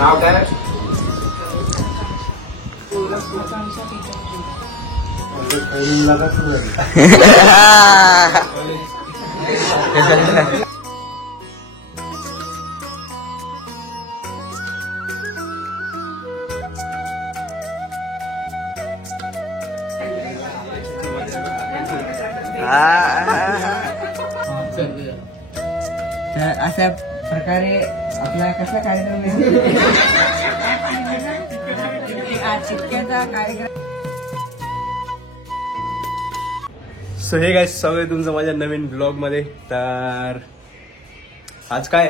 नाव काय? तर अशा प्रकारे आपला कसा कार्यक्रम चिटक्याचा कार्यक्रम. सो हे गाईस, स्वागत आहे तुमचं माझ्या नवीन ब्लॉग मध्ये. तर आज काय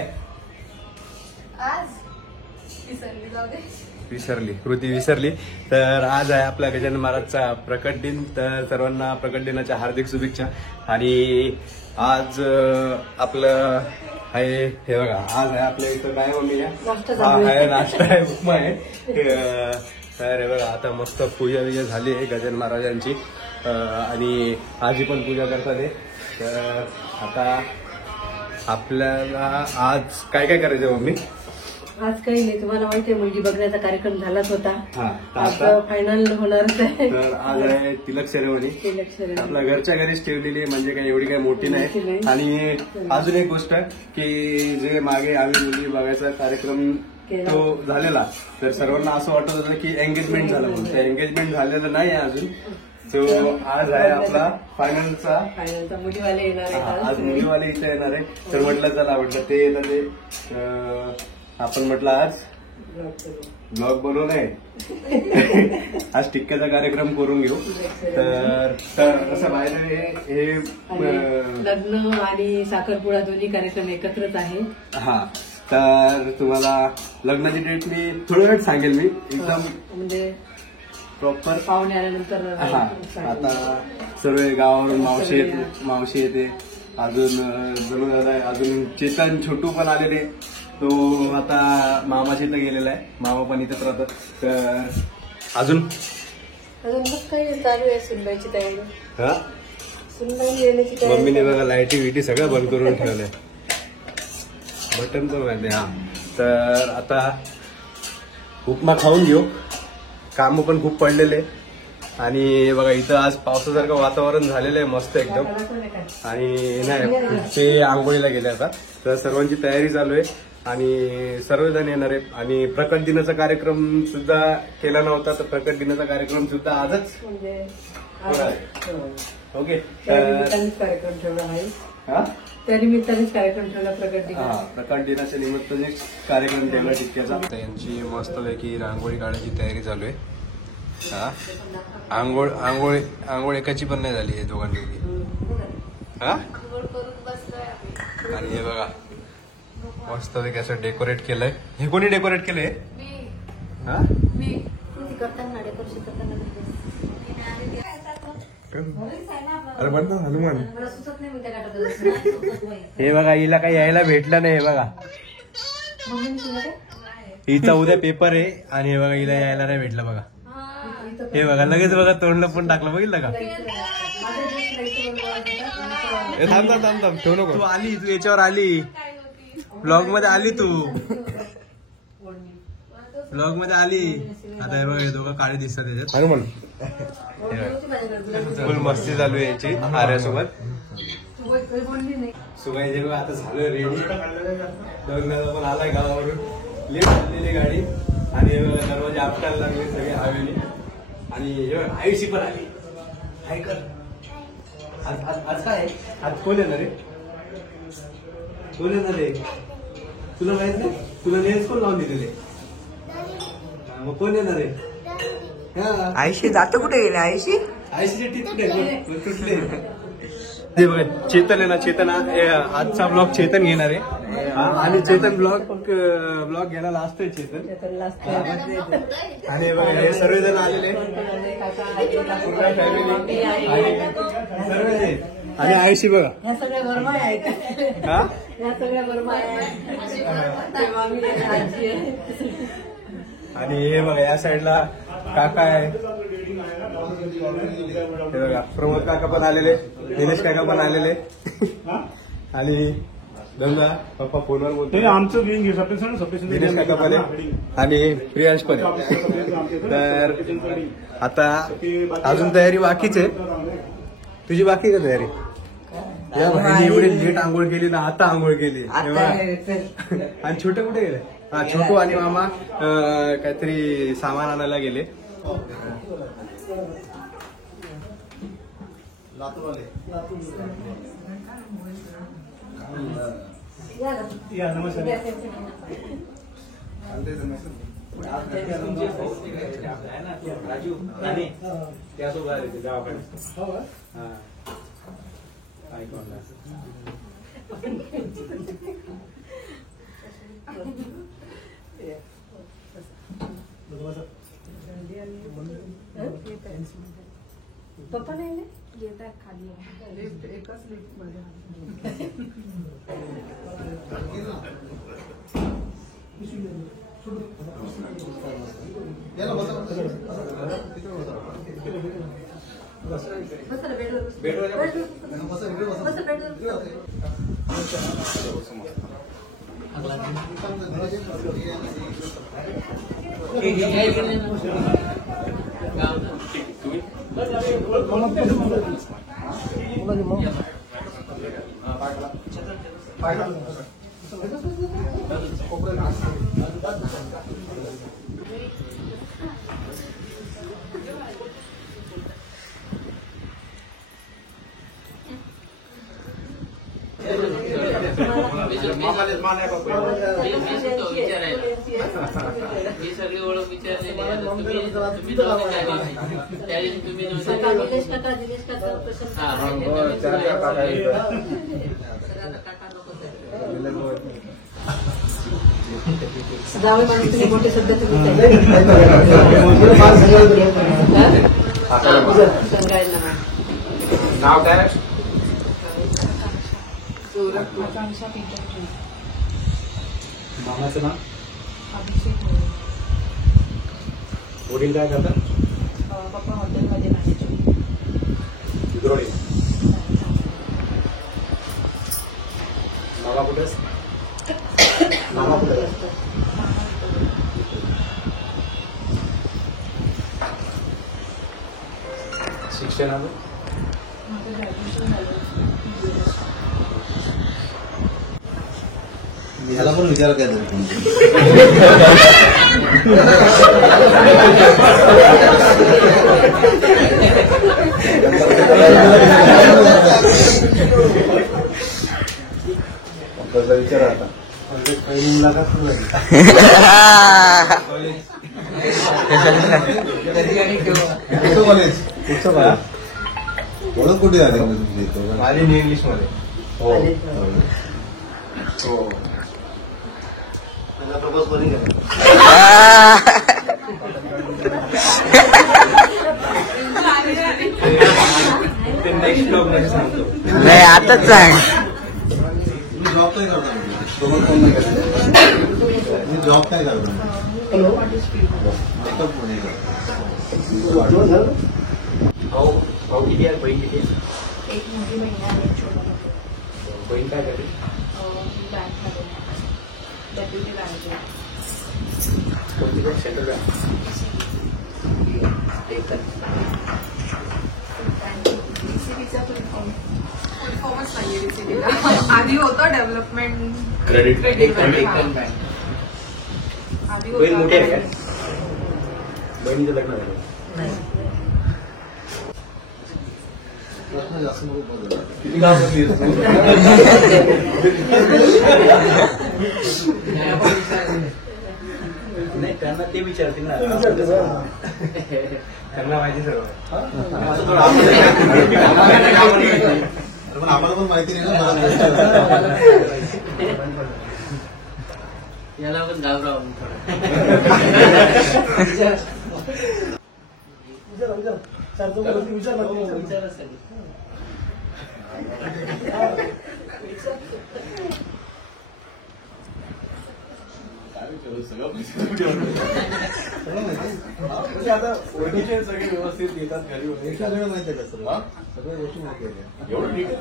विसरली कृती विसरली. तर आज आहे आपल्या गजानन महाराजचा प्रकट दिन. तर सर्वांना प्रकट दिनाच्या हार्दिक शुभेच्छा. आणि आज आपलं आहे हे बघा, आज आहे आपल्या इथं काय मम्मी आहे नाश्ता आहे, उपमा आहे. तर हे बघा, आता मस्त पूजा बिजा झाली आहे गजानन महाराजांची. आणि आजी पण पूजा करतात आहे. तर आता आपल्याला आज काय काय करायचं मम्मी? आज काही नाही, तुम्हाला माहिती आहे मुलगी बघण्याचा कार्यक्रम झालाच होता. आता फायनल होणारच आहे. तर आज आहे तिलक सेरेमनी. आपल्या घरच्या घरीच ठेवलेली, म्हणजे काही एवढी काही मोठी नाही. आणि अजून एक गोष्ट की जे मागे आम्ही मुलगी बघायचा कार्यक्रम तो झालेला, तर सर्वांना असं वाटत होतं की एंगेजमेंट झालं, पण ते एंगेजमेंट झालेलं नाही आहे अजून. तो आज आहे आपला फायनलचा मुलीवाले येणार आहे. आज मुलीवाले इथे येणार आहे. तर म्हटलं चला, म्हटलं ते येतं ते आपण म्हटलं आज ब्लॉग बनवू नये, आज टिक्क्याचा कार्यक्रम करून घेऊ. तर असं बाहेर हे लग्न आणि साखरपुडा दोन्ही कार्यक्रम एकत्रच आहे. हा, तर तुम्हाला लग्नाची डेट मी थोड्या वेळात सांगेल. मी एकदम म्हणजे प्रॉपर पाहुणे आल्यानंतर. हा, आता सर्व गावावरून मावशी येते, अजून जणू दादा, अजून चेतन छोटू पण आलेले. तो आता मामाच्या इथं गेलेला आहे, मामा पण इथंच राहतात. तर अजून काही चालू आहे सुनबाईची तयारी. हा, सुनबाई येण्याची तयारी. मम्मीने बघा लाईटी विटी सगळं बंद करून ठेवलंय, बटन पण माहिती. हा, तर आता उपमा खाऊन घेऊ. काम पण खूप पडलेले. आणि बघा इथं आज पावसासारखं वातावरण झालेलं आहे मस्त एकदम. आणि नाही, ते आंघोळीला गेले आता. तर सर्वांची तयारी चालू आहे आणि सर्वजण येणार आहे. आणि प्रकट दिनाचा कार्यक्रम सुद्धा केला नव्हता, तर प्रकट दिनाचा कार्यक्रम सुद्धा आजच ओके. कार्यक्रम ठेवला आहे, त्यानिमित्तानेच कार्यक्रम ठेवला प्रकट दिना. प्रकट दिनाच्या निमित्ताने कार्यक्रम ठेवला टिक्क्याचा. यांची मस्तपैकी रांगोळी काढायची तयारी चालू आहे. हा, आंघोळ एकाची पण नाही झाली आहे दोघांपैकी. हा, आणि हे बघा मस्तपैकी असं डेकोरेट केलंय. हे कोणी डेकोरेट केलंय? हा, अरे बंद हनुमान. हे बघा, हिला काही यायला भेटलं नाही. हे बघा, हिचा उद्या पेपर आहे आणि हे बघा हिला यायला नाही भेटलं. बघा हे बघा, लगेच बघा तोंडला पण टाकलं, बघितलं का? थांब थांब थांब थांब, ठेवू नको. तू आली, तू याच्यावर आली, ब्लॉग मध्ये आली, तू ब्लॉग मध्ये आली. आता हे बघा, हे दोघं काळे दिसतात त्याच्यात. हनुमान फुल मस्ती चालू आहे याची आर्यासोबत. सुगाई बघा आता झालोय रेडी. लग्नाला पण आलाय गावावरून, लेट झालेली गाडी. आणि दरवाजे आपटायला लागले सगळे हवेली. आणि आयुषी पण आली. हाय कर. आज काय आज कोण येणार आहे? कोण येणार आहे तुला माहित नाही? तुला नेल्स कोण लावून दिलेले? मग कोण येणार आहे? आयुषी जातो कुठे गेले? आयुषीचे टीथ कुठे तुटले? ते बघा, चेतन आहे ना, चेतन आजचा ब्लॉग चेतन घेणार आहे. आणि चेतन ब्लॉग घ्यायला असतोय चेतन. आणि बघा हे सर्वजण आलेले, फॅमिली. आणि आयुषी बघा, ह्या सगळ्या बर्मा आहेत. हा, ह्या सगळ्या बर्मा आहेत. आणि हे बघा या साईडला काका आहे. हे बघा प्रमोद काका पण आलेले, दिनेश काका पण आलेले. आणि धंदा पप्पा फोनवर बोलतो. नाही आमचं विंग आहे सप्टेशन दिनेश काका पण आहे आणि प्रियांश पण आहे. तर आता अजून तयारी बाकीच आहे. तुझी बाकी का तयारी? या भाईने एवढी लेट आंघोळ केली ना, आता आंघोळ केली. आणि छोटे कुठे गेले? हा, छोटू आणि मामा काहीतरी सामान आणायला गेले. या नमस्कार. पप्पा नाही येत आहेत खाली एकच लिफ्ट मध्ये. ही सगळी ओळख विचारलेली आहे. तुम्ही जावे माणूस तुम्ही मोठे सध्या नाव काय? मामाचं नाव? वडील काय करतात? पप्पा हॉटेलमध्ये मॅनेजर. विद्रोडी. मामा कुठे? मामा कुठे? शिक्षणाचं? ह्याला पण विचार काय विचार आता कॉलेज ओळख कुठे झाली माझी इंग्लिश मध्ये. हो प्रपोज कोणी केलं? ते नेक्स्ट ब्लॉग मध्ये सांगतो. नाही आताच सांग. तुम्ही जॉब काय करता? सोबत कोण नाही करता? तुम्ही जॉब काय करता? भाऊ किती आहे? बहीण किती आहे? एक मोठी बहीण आहे, एक छोटा भाऊ. बहीण काय करते? बँकमध्ये डेप्युटी मॅनेजर. कोणती बँक? Central bank. डीसीबीचा फुलफॉर्मच नाहीये डीसीबीला. आधी होतं डेव्हलपमेंट क्रेडिट बँक. आधी बहीण मोठी आहे होतं. काय? बहिणीचं लग्न झालं? प्रश्न जास्त नको बोलू. किती काम करते? नाही त्यांना ते विचारतील ना. त्यांना माहिती सर्व. पण आम्हाला पण माहिती नाही ना. याला पण घाबराव विचार असेल. आता ओळखीचे सगळे व्यवस्थित घेतात घरी. सगळं माहिती आहे का सगळ्या गोष्टी माहिती आहे. एवढं डिटेल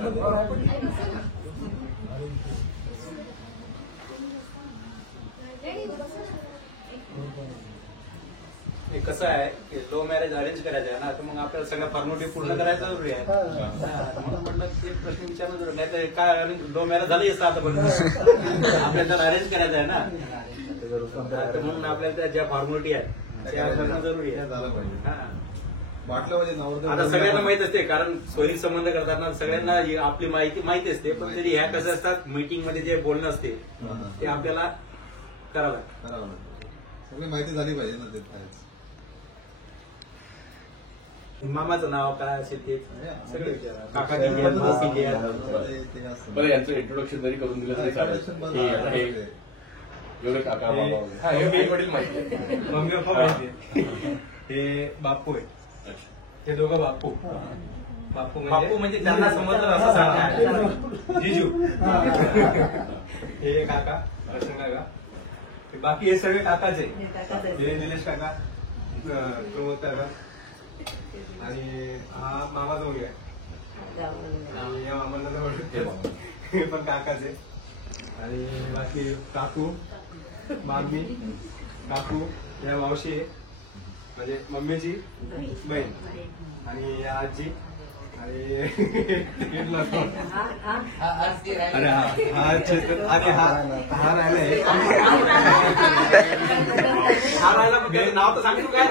हे कसं आहे लो मॅरेज अरेंज करायचं आहे ना तर मग आपल्याला सगळ्या फॉर्मॅलिटी पूर्ण करायचं जरुरी आहे म्हणून म्हटलं ते प्रश्न विचारणं जरुरी नाही तर काय लो मॅरेज झालं असतं आतापर्यंत आपल्याला अरेंज करायचं आहे ना तर म्हणून आपल्याला त्या ज्या फॉर्मॅलिटी आहेत त्या करणं जरुरी आहे. झालं पाहिजे. हा. वाटलं पाहिजे नवरदेव आता सगळ्यांना माहित असते कारण सोयीक संबंध करताना सगळ्यांना आपली माहिती असते पण तरी ह्या कसं असतात मीटिंग मध्ये जे बोलणं असते ते आपल्याला करावं लागतं. करावं लागतं. सगळी माहिती झाली पाहिजे ना ते आहेच. मामाचं नाव काय असेल ते सगळं विचारा. काका किती आहेत, मामा किती आहेत. ते असतं. बरं यांचं इंट्रोडक्शन जरी करून दिलं तरी चालेल. Introduction बस हे- झालं हे- पाहिजे. एवढे काका बाबा वगैरे. हा, हे आई वडील माहिती आहे. मम्मी पप्पा माहिती आहे. हे बापू आहे. हे दोघं बापू बापू म्हणजे त्यांना समजलं असं सांगा. जिजू हे काका कृष्ण काका हे बाकी हे सगळे काकाचे हे निलेश काका प्रमोद काका आणि हा मामा जोडी आहे आणि या मामांना जवळ हे पण काकाचे आणि बाकी काकू मामी काकू या मावशी आहे म्हणजे मम्मीची बहीण आणि या आजी आणि अरे हा चेतन आणि हा राहिलाय हा राहिला पण त्याचं नाव तर सांगितलं काय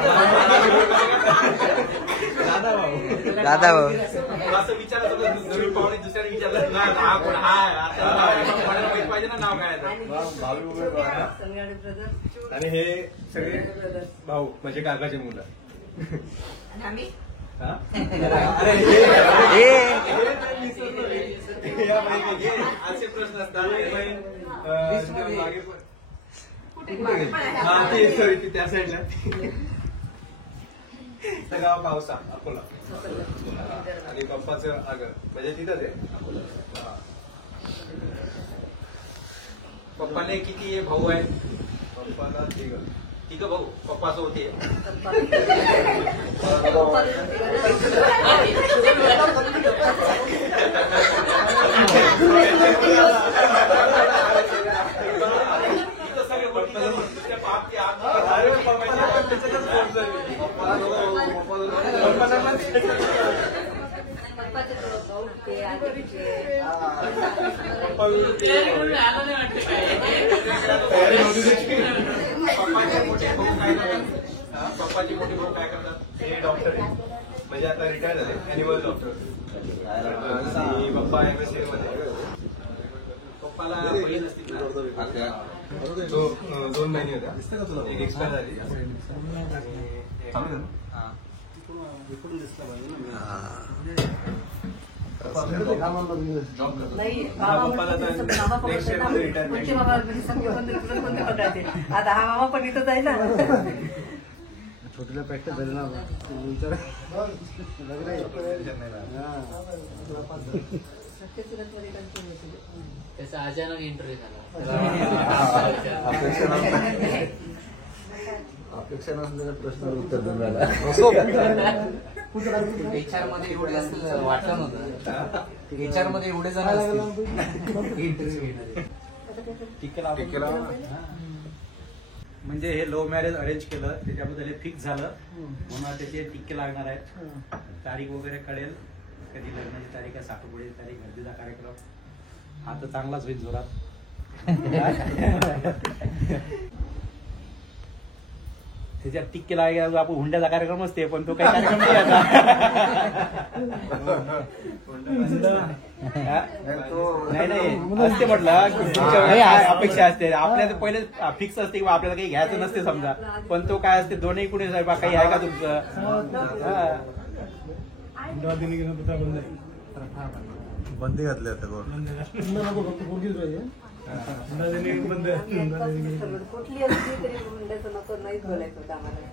दादा भाऊ दादा भाऊ असं विचारलं नवीन पाहुणे दुसऱ्याने विचारलं ना हा कोण हा आता माहित पाहिजे ना नाव काय आणि हे सगळे भाऊ म्हणजे काकाचे मुलं हा? अरे या बहिणी असे प्रश्न असतात बहीण मागे हा ते सॉरी त्या साईडला गाव पावसा अकोला आणि पप्पाचं आगर म्हणजे तिथंच आहे अकोला. पप्पाने किती भाऊ आहे पप्पाला तिघ भाऊ पप्पाचं होते आलं नाही वाटतं पप्पाचे मोठे भाऊ काय करतात हे डॉक्टर आहे म्हणजे आता रिटायर झाले अॅनिमल डॉक्टर आणि पप्पा एमएससी मध्ये पप्पाला बहीण असतील ना दोन महिने होत्या एक एक्सपायर झाली आता हा मामा पण इथंच आहे ना छोटीला प्रॅक्टिस झाली ना त्याचा अचानक इंटरव्ह्यू झाला अपेक्षा नसलेल्या प्रश्नाला उत्तर देऊन राहिला. HR मध्ये एवढे असतील वाटलं नव्हतं. HR मध्ये एवढे जण असतील इंटरव्ह्यू घेणारे. टिकेला म्हणजे हे लो मॅरेज अरेंज केलं त्याच्याबद्दल हे फिक्स झालं म्हणून त्याचे टिक्के लागणार आहेत. तारीख वगैरे कळेल कधी लग्नाची तारीख आहे साखरपुड्याची तारीख हळदीचा कार्यक्रम हा तर चांगलाच होईल जोरात. त्याच्यात टिक्के लागेल आपण हुंड्याचा कार्यक्रम असते पण तो काही कार्यक्रम नाही आता. नाही असते म्हटलं तुमच्या वेळी अपेक्षा असते आपल्याला पहिले फिक्स असते किंवा आपल्याला काही घ्यायचं नसते समजा पण तो काय असते दोन्ही कुणी साहेब काही आहे का तुमचं. बंदी घातली आता कुठली असली तरी मुंड्याचं नको नाहीच बोलायचं होतं आम्हाला.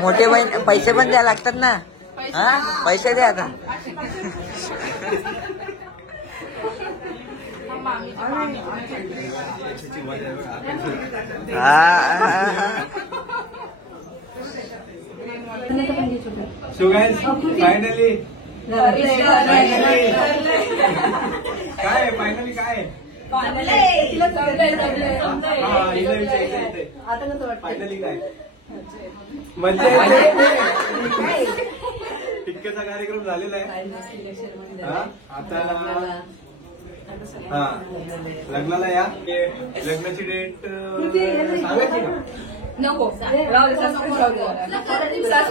मोठे बहीण पैसे पण द्यायला लागतात ना. हा पैसे द्या आता. सो गाइस फायनली काय फायनली काय फायनली काय मजा येते. टिक्क्याचा कार्यक्रम झालेला आहे. आता हा लग्नाला या. लग्नाची डेट सांगायची का? नको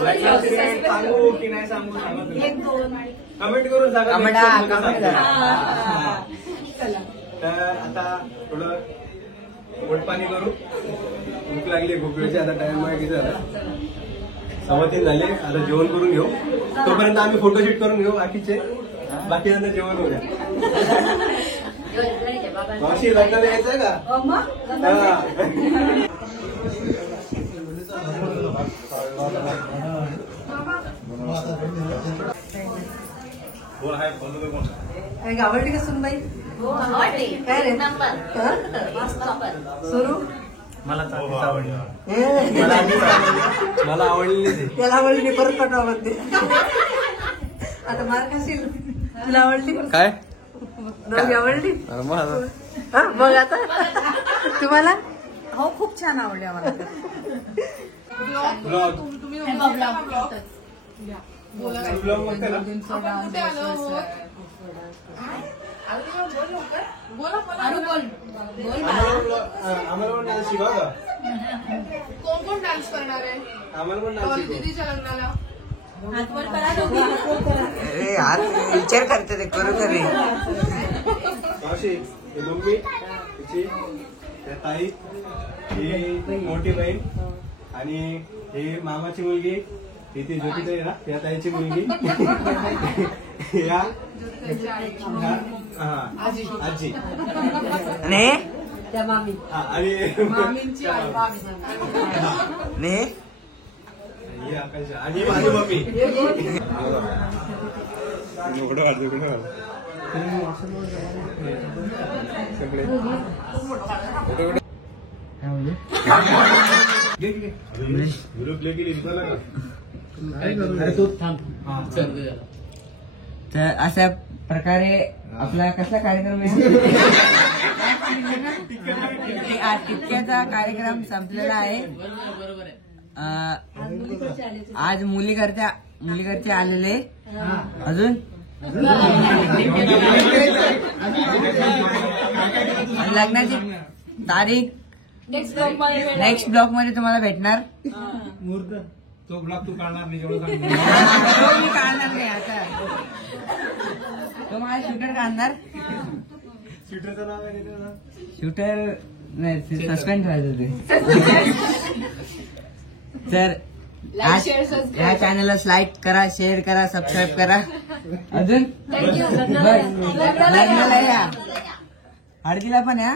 लग्नाची डेट सांगू की नाही सांगू सांगा तुम्ही. कमेंट करून सांगा. तर आता थोडं पोटपाणी करू. भूक लागली भूकवेळची. आता टाइम किती झाला 3:15 झाले. आता जेवण करून घेऊ. तोपर्यंत आम्ही फोटोशूट करून घेऊ बाकीचे. बाकी नंतर जेवण होऊया. मावशी लग्नाला यायचंय का? आवडली का सुनबाई? काय रे सुरू मला आवडली. त्याला आवडली परत पाठवा म्हणते. आता मार खाशील. तुला आवडली काय नवी आवडली? हा मग आता तुम्हाला? हो खूप छान आवडली आम्हाला. आम्हाला पण डान्स शिकवा का? कोण कोण डान्स करणार आहे आम्हाला पण डान्स शिकवा. दीदीच्या लग्नाला? अरे यार विचार करते ते करू तरी. मावशी ही मम्मी तिची त्या ताई ही मोठी बहीण आणि ही मामाची मुलगी. ही ती ज्योतिताई आहे ना त्या ताईची मुलगी. या आजी ने त्या मामी आणि मामींची आई मामी. ने ही आकाश आणि माझी मम्मी. तर अशा प्रकारे आपला कसला कार्यक्रम आहे? टिक्क्याचा कार्यक्रम संपलेला आहे. आज मुलीकडचे आलेले. अजून लग्नाची तारीख नेक्स्ट ब्लॉग मध्ये तुम्हाला भेटणार. तो ब्लॉग तू काढणार नाही जेवढं तो मी काढणार नाही आता. तो मला शूटर काढणार. शूटरचं नाव आहे त्याचं. शूटर नाही सस्पेंड राहायचं ते. तर या चॅनलला लाईक करा, शेअर करा, सबस्क्राईब करा. अजून लग्नाला या, हळदीला पण या.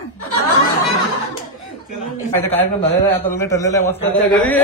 कार्यक्रम झालेला आहे. आता लग्न ठरलेलं आहे मस्त घरी.